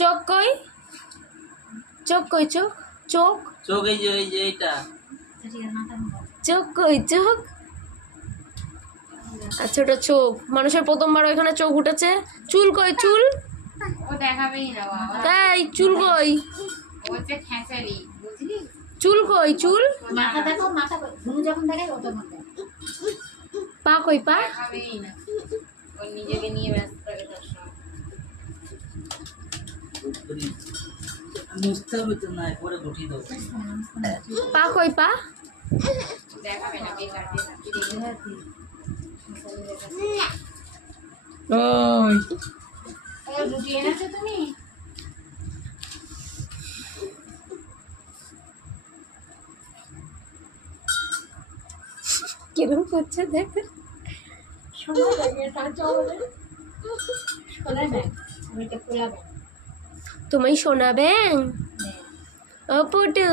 চোখ কই? চোখ কই? চোখ চোখ চোখ এই যে এইটা। চোখ কই? চোখ আচ্ছা ওটা চোখ। মানুষের প্রথমবার ওইখানে চোখ উঠেছে। চুল কই? চুল ও দেখাবেই না বাবা। তাই চুল কই? ও হচ্ছে খেঁচালি, বুঝলি? চুল কই? চুল মাথা দেখো, মাথা ধুনু যখন দেখায় ও তখন দেখায়। পা কই? পা দেখাবেই না, ও নিজেকে নিয়ে ব্যস্ত থাকে সবসময়। মুছতে হবে তো, না পরে গুটিয়ে দেবো। পা কই? পা দেখাবে না, বেকার বেকার কি দেখবে? ওই ও রুটি এনেছো তুমি? কিরম করছে দেখ। শোনা ব্যাগ, এটা চলে শোনা ব্যাগ, আমি এটা খোলা ব্যাগ। তুমি শোনাবেন ও পটু?